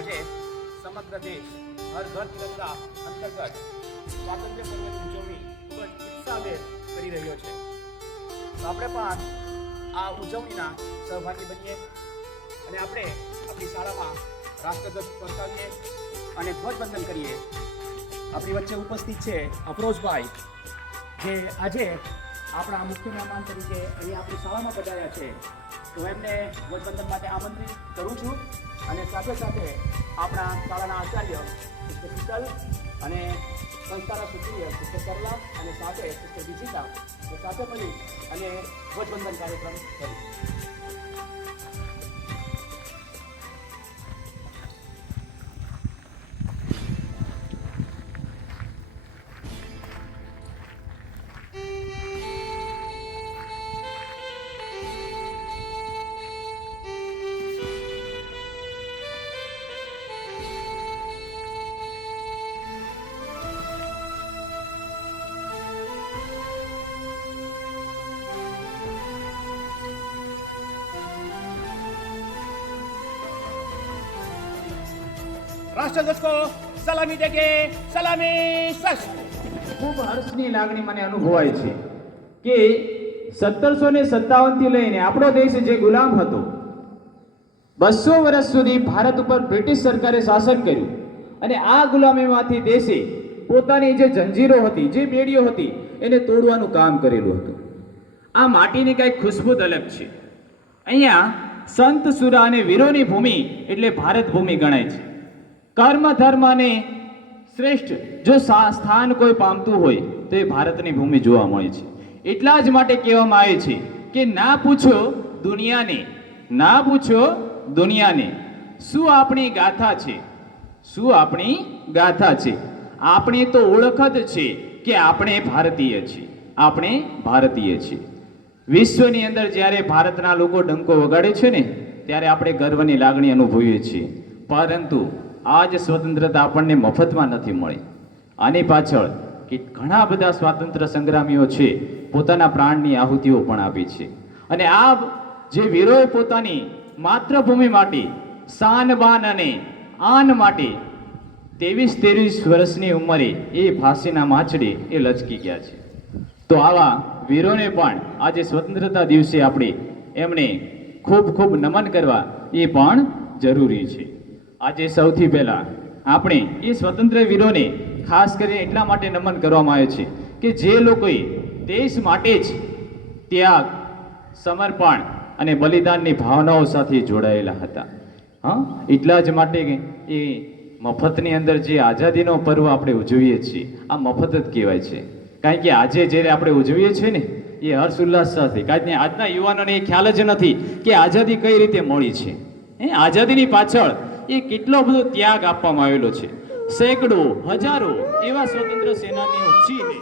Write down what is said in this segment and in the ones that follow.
આજે સમગ્ર દેશ હર ઘર તિરંગા અંતર્ગત સ્વાતંત્ર્ય પર્વની ઉજવણી ખૂબ જ ઉત્સાહભેર કરી રહ્યો છે. તો આપણે પણ આ ઉજવણીના સહભાગી બનીએ અને આપણે આપણી શાળામાં રાષ્ટ્રધ્વજ ફરકાવીએ અને ધ્વજવંદન કરીએ. આપણી વચ્ચે ઉપસ્થિત છે અફરોઝભાઈ, જે આજે આપણા મુખ્ય મહેમાન તરીકે અહીં આપણી શાળામાં પધાર્યા છે. તો એમને ધ્વજવંદન માટે આમંત્રિત કરું છું અને સાથે સાથે આપણા શાળાના આચાર્ય સિસ્ટર શીતલ અને સંસ્થાના સુપ્રિય સિસ્ટર સરલા અને સાથે સિસ્ટર વિજિતા સાથે મળી અને ધ્વજવંદન કાર્યક્રમ કર્યો. રાષ્ટ્રધ્વજ કો સલામી દેગે, સલામી સશ. ખૂબ હર્ષની લાગણી મને અનુભવાય છે કે 1757 થી લઈને આપણો દેશ જે ગુલામ હતો, 200 વર્ષ સુધી ભારત ઉપર બ્રિટિશ સરકારે શાસન કર્યું અને આ ગુલામીમાંથી દેશે પોતાની જે જંજીરો હતી, જે બેડીઓ હતી, એને તોડવાનું કામ કરેલું હતું. આ માટીની કંઈક ખુશ્બુ જ અલગ છે. અહીંયા સંત સુરા અને વીરોની ભૂમિ એટલે ભારત ભૂમિ ગણાય છે. કર્મ ધર્મ અને શ્રેષ્ઠ જો સ્થાન કોઈ પામતું હોય તો એ ભારતની ભૂમિ જોવા મળે છે. એટલા જ માટે કહેવામાં આવે છે કે ના પૂછો દુનિયાને, ના પૂછો દુનિયાને શું આપણી ગાથા છે, શું આપણી ગાથા છે. આપણી તો ઓળખ જ છે કે આપણે ભારતીય છીએ, આપણે ભારતીય છીએ. વિશ્વની અંદર જ્યારે ભારતના લોકો ડંકો વગાડે છે ને, ત્યારે આપણે ગર્વની લાગણી અનુભવીએ છીએ. પરંતુ આજ સ્વતંત્રતા આપણને મફતમાં નથી મળી. આની પાછળ કે ઘણા બધા સ્વાતંત્ર્ય સંગ્રામીઓ છે, પોતાના પ્રાણની આહુતિઓ પણ આપી છે. અને આ જે વીરોએ પોતાની માતૃભૂમિ માટે શાન બાન અને આન માટે 23-23 વર્ષની ઉંમરે એ ફાંસીના માછડે એ લચકી ગયા છે. તો આવા વીરોને પણ આજે સ્વતંત્રતા દિવસે આપણે એમણે ખૂબ ખૂબ નમન કરવા એ પણ જરૂરી છે. આજે સૌથી પહેલાં આપણે એ સ્વતંત્ર વીરોને ખાસ કરીને એટલા માટે નમન કરવામાં આવે છે કે જે લોકોએ દેશ માટે જ ત્યાગ, સમર્પણ અને બલિદાનની ભાવનાઓ સાથે જોડાયેલા હતા. એટલા જ માટે એ મફતની અંદર જે આઝાદીનો પર્વ આપણે ઉજવીએ છીએ, આ મફત જ કહેવાય છે. કારણ કે આજે જ્યારે આપણે ઉજવીએ છીએ ને, એ હર્ષ ઉલ્લાસ સાથે, કારણ કે આજના યુવાનોને એ ખ્યાલ જ નથી કે આઝાદી કઈ રીતે મળી છે. આઝાદીની પાછળ એ કેટલો બધો ત્યાગ આપવામાં આવેલો છે. સેંકડો, હજારો એવા સ્વતંત્ર સેનાનીઓ ચીને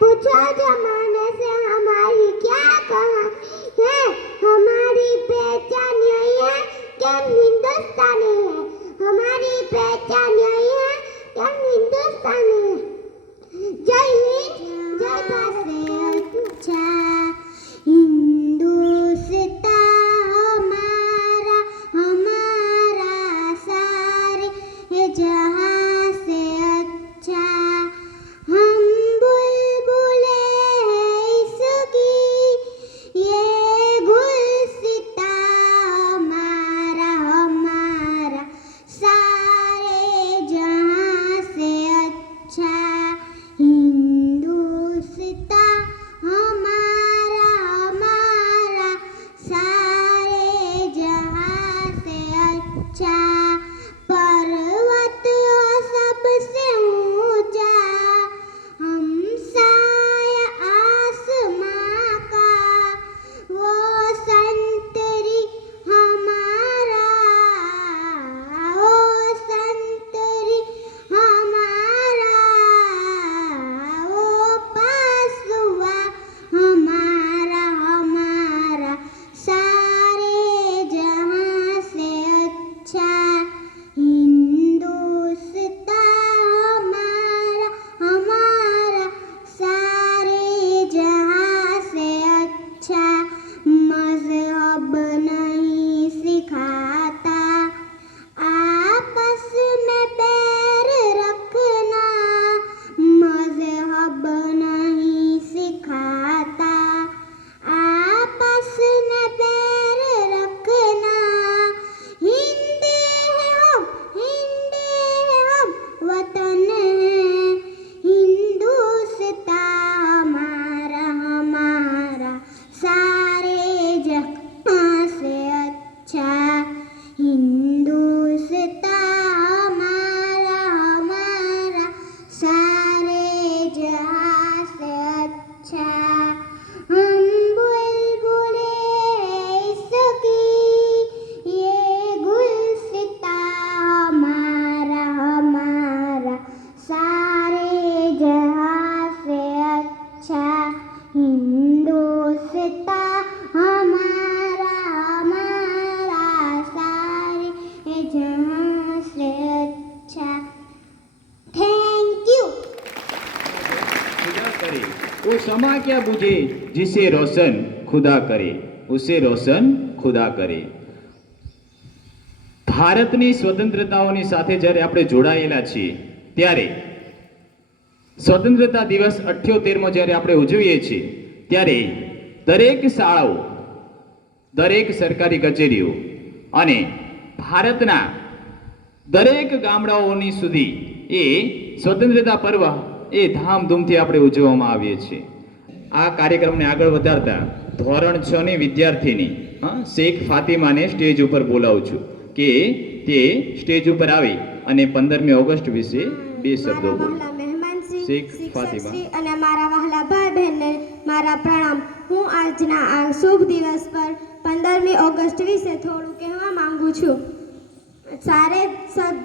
पूछो जमाने से हमारी क्या कहानी है, क्या बुझे जिसे रोशन खुदा करे, उसे रोशन खुदा करे. ભારતની સ્વતંત્રતાઓની સાથે જ્યારે આપણે જોડાયેલા છીએ ત્યારે સ્વતંત્રતા દિવસ 78મો જ્યારે આપણે ઉજવીએ છીએ ત્યારે દરેક શાળાઓ, દરેક સરકારી કચેરીઓ અને ભારતના દરેક ગામડાઓની સુધી એ સ્વતંત્રતા પર્વ એ ધામધૂમથી આપણે ઉજવવામાં આવીએ છીએ. આ કાર્યક્રમને આગળ વધારતા ધોરણ 6 ની વિદ્યાર્થીની શેખ ફાતિમાને સ્ટેજ ઉપર બોલાવું છું કે તે સ્ટેજ ઉપર આવી અને 15મી ઓગસ્ટ વિશે બે શબ્દો બોલે. શેખ ફાતિમા. અને મારા વહાલા ભાઈ બહેનને મારા પ્રણામ. હું આજના આ શુભ દિવસ પર 15મી ઓગસ્ટ વિશે થોડું કહેવા માંગુ છું.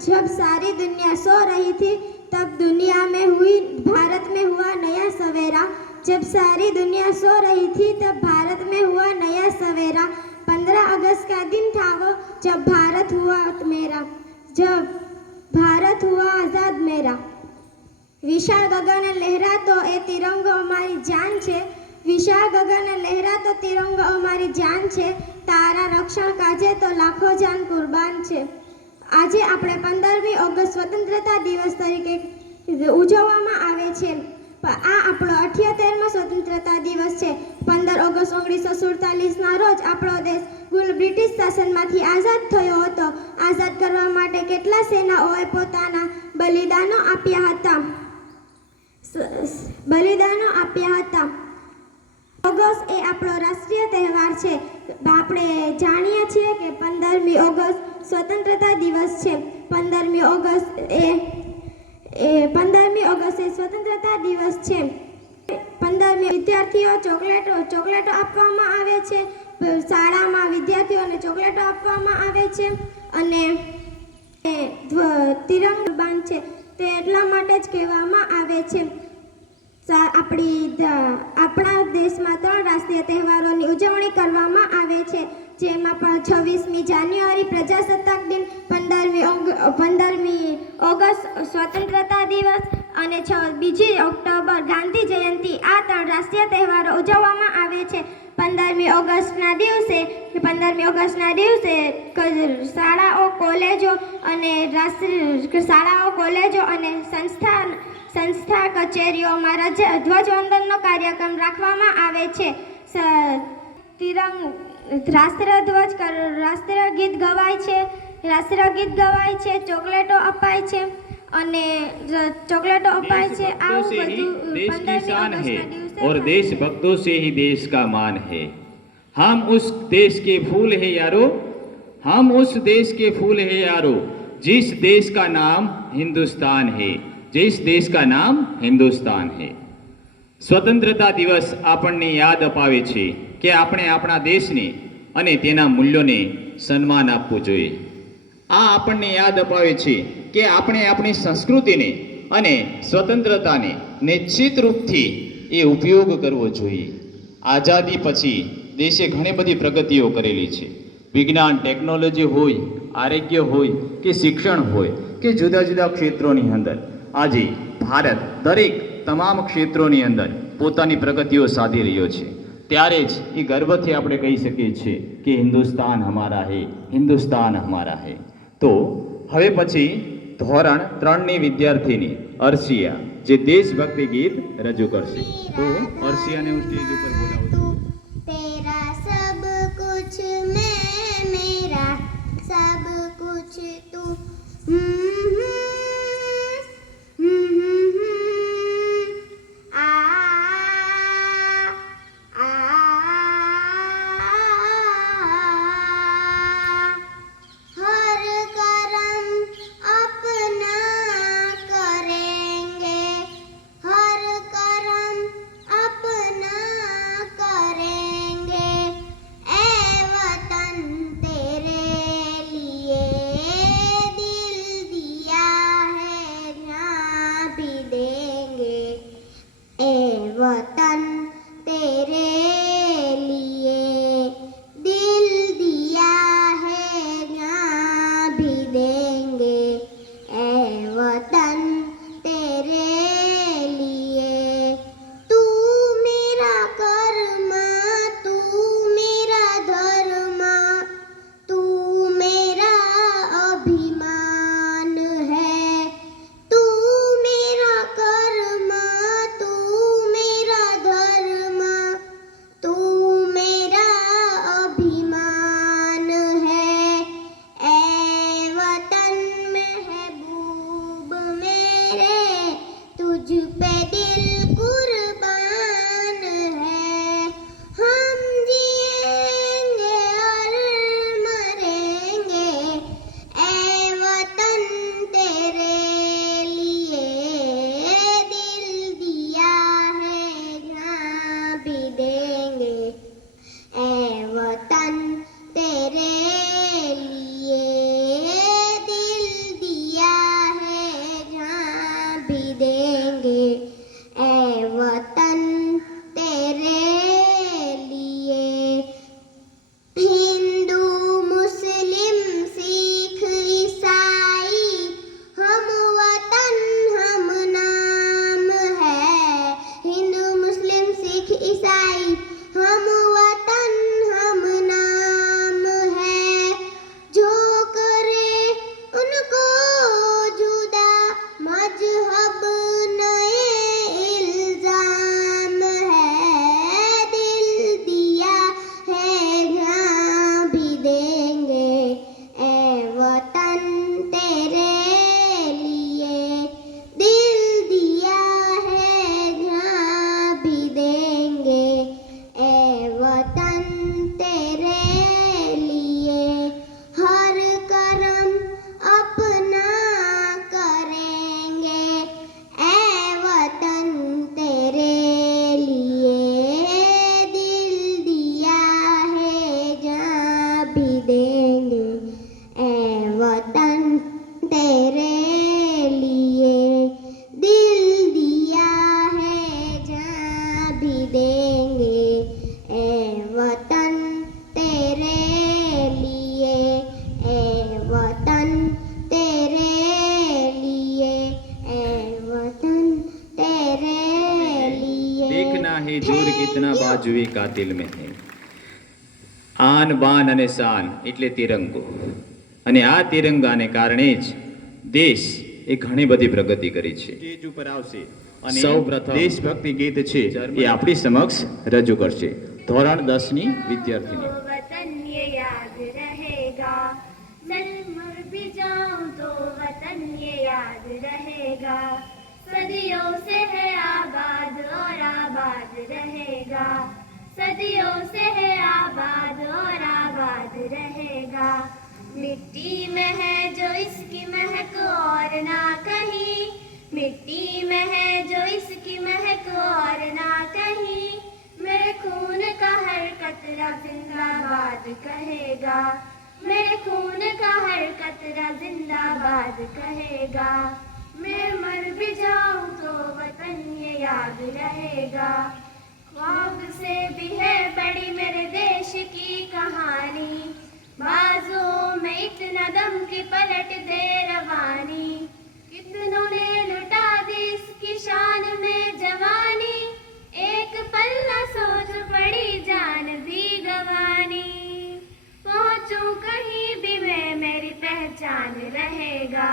जब सारी दुनिया सो रही थी तब दुनिया में हुई, भारत में हुआ नया सवेरा. जब सारी दुनिया सो रही थी तब भारत में हुआ नया सवेरा. 15 अगस्त का दिन था वो जब भारत हुआ मेरा, जब भारत हुआ आज़ाद मेरा. विशाल गगन लहरातो ए तिरंगो हमारी जान छे. विशाल गगन लहरातो तिरंगो हमारी जान छे. तारा रक्षण काजे तो लाखों जान कुर्बान छे. આજે આપણે 15મી ઓગસ્ટ સ્વતંત્રતા દિવસ તરીકે ઉજવવામાં આવે છે. આ આપણો 78મો સ્વતંત્રતા દિવસ છે. 15 ઓગસ્ટ 1947ના રોજ આપણો દેશ બ્રિટિશ શાસનમાંથી આઝાદ થયો હતો. આઝાદ કરવા માટે કેટલા સેનાઓએ પોતાના બલિદાનો આપ્યા હતા. ઓગસ્ટ એ આપણો રાષ્ટ્રીય તહેવાર છે. આપણે જાણીએ છીએ કે 15મી ઓગસ્ટ સ્વતંત્રતા દિવસ છે. 15મી ઓગસ્ટ એ સ્વતંત્રતા દિવસ છે. 15મી વિદ્યાર્થીઓ ચોકલેટો આપવામાં આવે છે. શાળામાં વિદ્યાર્થીઓને ચોકલેટો આપવામાં આવે છે અને તિરંગો બાંધ છે તે એટલા માટે જ કહેવામાં આવે છે. આપણા દેશમાં 3 રાષ્ટ્રીય તહેવારોની ઉજવણી કરવામાં આવે છે, જેમાં પણ 26મી જાન્યુઆરી પ્રજાસત્તાક દિન, 15મી ઓગસ્ટ સ્વતંત્રતા દિવસ અને 2 ઓક્ટોબર ગાંધી જયંતિ. આ 3 રાષ્ટ્રીય તહેવારો ઉજવવામાં આવે છે. 15મી ઓગસ્ટના દિવસે શાળાઓ કોલેજો અને સંસ્થા કચેરીઓમાં ધ્વજવંદનનો કાર્યક્રમ રાખવામાં આવે છે. રાષ્ટ્રગીત ગવાય છે, ચોકલેટો અપાય છે. આવું બધું देश की 15મી शान है ઓગસ્ટના દિવસે और થાય. देशभक्तों से ही देश का मान है. हम उस देश के फूल है यारो, हम उस देश के फूल है यारो, जिस देश का नाम हिंदुस्तान है, जिस देश का नाम हिंदुस्तान है. સ્વતંત્રતા દિવસ આપણને યાદ અપાવે છે કે આપણે આપણા દેશને અને તેના મૂલ્યોને સન્માન આપવું જોઈએ. આ આપણને યાદ અપાવે છે કે આપણે આપણી સંસ્કૃતિને અને સ્વતંત્રતાને નિશ્ચિત રૂપથી એ ઉપયોગ કરવો જોઈએ. આઝાદી પછી દેશે ઘણી બધી પ્રગતિઓ કરેલી છે. વિજ્ઞાન ટેકનોલોજી હોય, આરોગ્ય હોય કે શિક્ષણ હોય કે જુદા જુદા ક્ષેત્રોની અંદર આજે ભારત દરેક તમામ ક્ષેત્રોની અંદર પોતાની પ્રગતિઓ સાધી રહ્યો છે. ત્યારે જ એ ગર્વથી આપણે કહી શકીએ છીએ કે હિન્દુસ્તાન હમારા હે, હિન્દુસ્તાન હમારા હે. તો હવે પછી ધોરણ 3ની વિદ્યાર્થીની અર્શિયા જે દેશભક્તિ ગીત રજૂ કરશે. તો અર્શિયાને હું સ્ટેજ ઉપર બોલાવું છું. तेरा सब कुछ मैं, मेरा सब कुछ तू. हर करम अपना करेंगे, हर करम अपना બાજુએ કાતિલ में है આન બાન અને શાન એટલે તિરંગો અને આ તિરંગાને કારણે જ દેશ એ ઘણી બધી પ્રગતિ કરી છે સ્ટેજ ઉપર આવશે અને સૌપ્રથમ દેશભક્તિ ગીત છે એ આપણી સમક્ષ રજૂ કરશે ધોરણ 10 ની વિદ્યાર્થીની वतन ये याद रहेगा मैं मर भी जाऊं तो वतन ये याद रहेगा सदियों से है आबाद और आबाद रहेगा सदियों से है आबाद और आबाद रहेगा मिट्टी में है जो इसकी महक और ना कहीं मिट्टी में है जो इसकी महक और ना कहीं मेरे खून का हर कतरा जिंदाबाद कहेगा मेरे खून का हर कतरा जिंदाबाद कहेगा मैं मर भी जाऊं तो वतन ये याद रहेगा ख्वाब से भी है बड़ी मेरे देश की कहानी बाजों में इतना दम की पलट दे रवानी कितनों ने लुटा दी इसकी शान में जवानी एक पल्ला सोच पड़ी जान भी गवानी पहुंचूं कहीं भी मैं मेरी पहचान रहेगा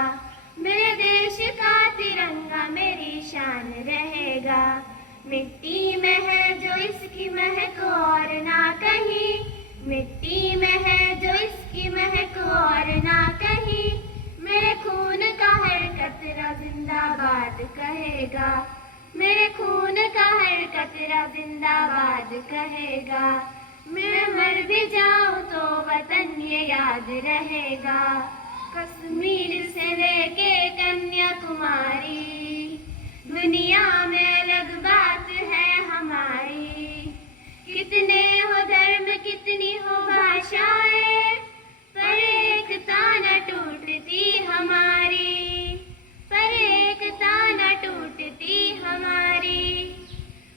मेरे देश का तिरंगा मेरी शान रहेगा मिट्टी में है जो इसकी महक और ना कहीं मिट्टी में है जो इसकी महक और ना कहीं मेरे खून का हर कतरा जिंदाबाद कहेगा मेरे खून का हर कतरा जिंदाबाद कहेगा मैं मर भी जाऊं तो वतन ये याद रहेगा कश्मीर से लेके कन्याकुमारी दुनिया में अलग बात है हमारी कितने हो धर्म कितनी हो भाषाएं पर एकता न टूटती हमारी पर एकता न टूटती हमारी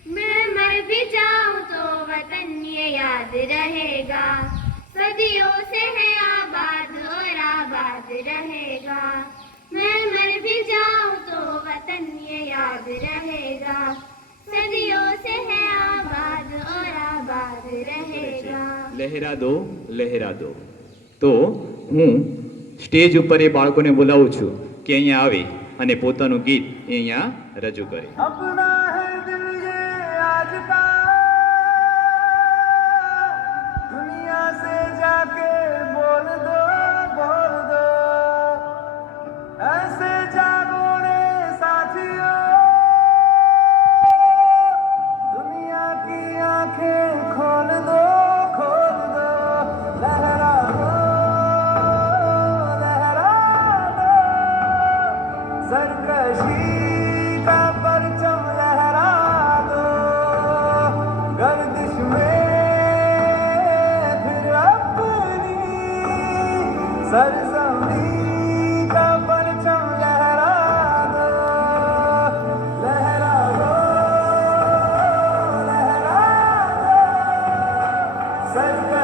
मैं मर भी जाऊं तो वतन ये याद रहेगा सदियों से है आबाद और आबाद रहेगा मैं मर भी जाऊं तो वतन ये याद रहेगा सदियों से है आबाद और आबाद रहेगा લહેરા દો તો હું સ્ટેજ ઉપર એ બાળકોને બોલાવું છું કે અહીંયા આવે અને પોતાનું ગીત એ અહીંયા રજૂ કરે अपना है दिल ये आज का दुनिया से जाके बोल दो ऐसे जागो रे साथियों दुनिया की आंखें खोल दो लहरा दो सरकशी का परचम लहरा दो गर्दिश में फिर अपनी सरजमी का परचम लहरा दो सरकशी